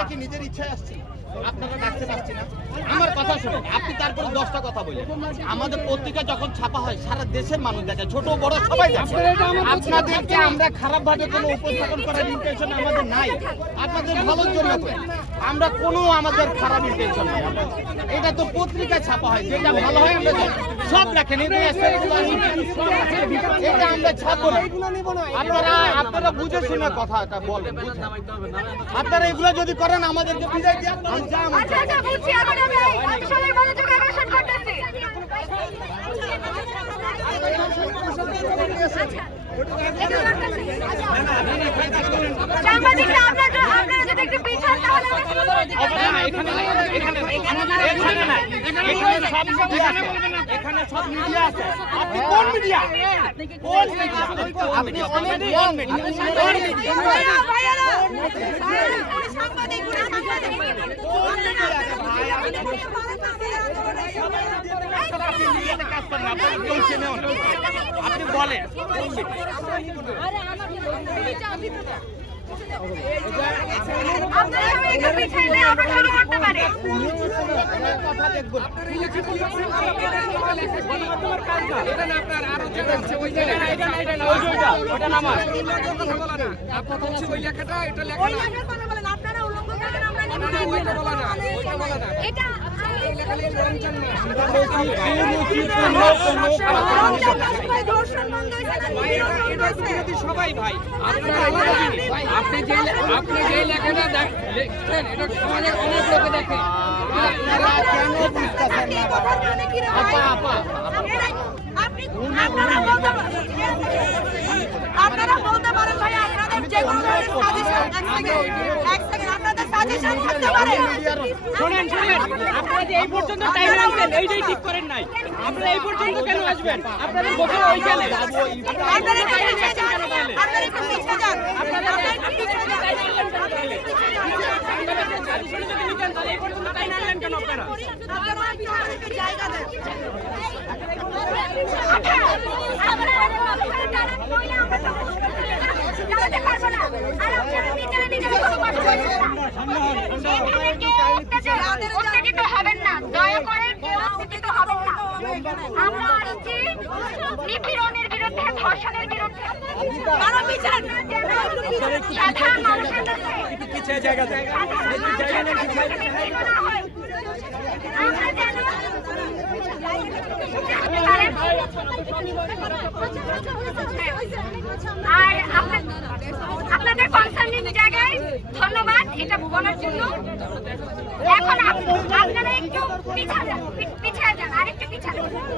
আমরা কি নিজের ইচ্ছায় আসছি? আপনারা ডাকতে পারছি না। আমার কথা শুনুন, আপনি তারপরে 10টা কথা বলেন। আমাদের পত্রিকা যখন ছাপা হয় সারা দেশের মানুষ দেখে, ছোট বড় সবাই দেখে। আপনাদেরকে আমরা খারাপ ভাবে কোনো উপস্থাপন করার ইন্টেনশন আমাদের নাই, আপনাদের ভালোর জন্য করি। আমরা কোনো আমাদের খারাপ ইন্টেনশন নাই। এটা তো পত্রিকায় ছাপা হয়, যেটা ভালো হয় আমরা সব লেখেন, এটা আমরা ছাপবো না। আপনারা বুঝে শুনে কথাটা বলেন। আপনারা এগুলো যদি করেন আমাদেরকে বিদায় দিয়ে এখানে সব মিডিয়া আছে। আপনি কোন মিডিয়া? কোন মিডিয়া? আপনি অনেক কোন মিডিয়া? আপনি বলেন সবাই ভাই, আপনি যে লেখাটা দেখছেন এটা সমাজের অনেক লোকে দেখে। আপনারা বলতে পারেন ভাই, আপনাদের যে কোনো সাজেশন আপনাদের সাজেশন করতে পারেন। শুনেন, আপনারা যে এই পর্যন্ত টাইম আসবেন এইটাই ঠিক করেন নাই। আপনারা এই পর্যন্ত কেন আসবেন? আপনাদের বসে ওইখানে আপনারা একটু পিছিয়ে যান, আপনারা একটু পিছিয়ে যান, আপনারা একটু পিছিয়ে যান। সাজেশন যদি নিতেন তাহলে এই পর্যন্ত টাইম আনলেন কেন আপনারা? আপনারা একটু আমাদেরকে জায়গা দেন। আমরা আসছি নিপীড়নের বিরুদ্ধে, ধর্ষণের বিরুদ্ধে। সাধারণ মানুষের কাছে আমরা যেন আর আপনাদের কনসার্নিং জায়গায় ধন্যবাদ এটা বলার জন্য। এখন আপনারা একটু পিছিয়ে যান, আরেকটু পিছিয়ে যান।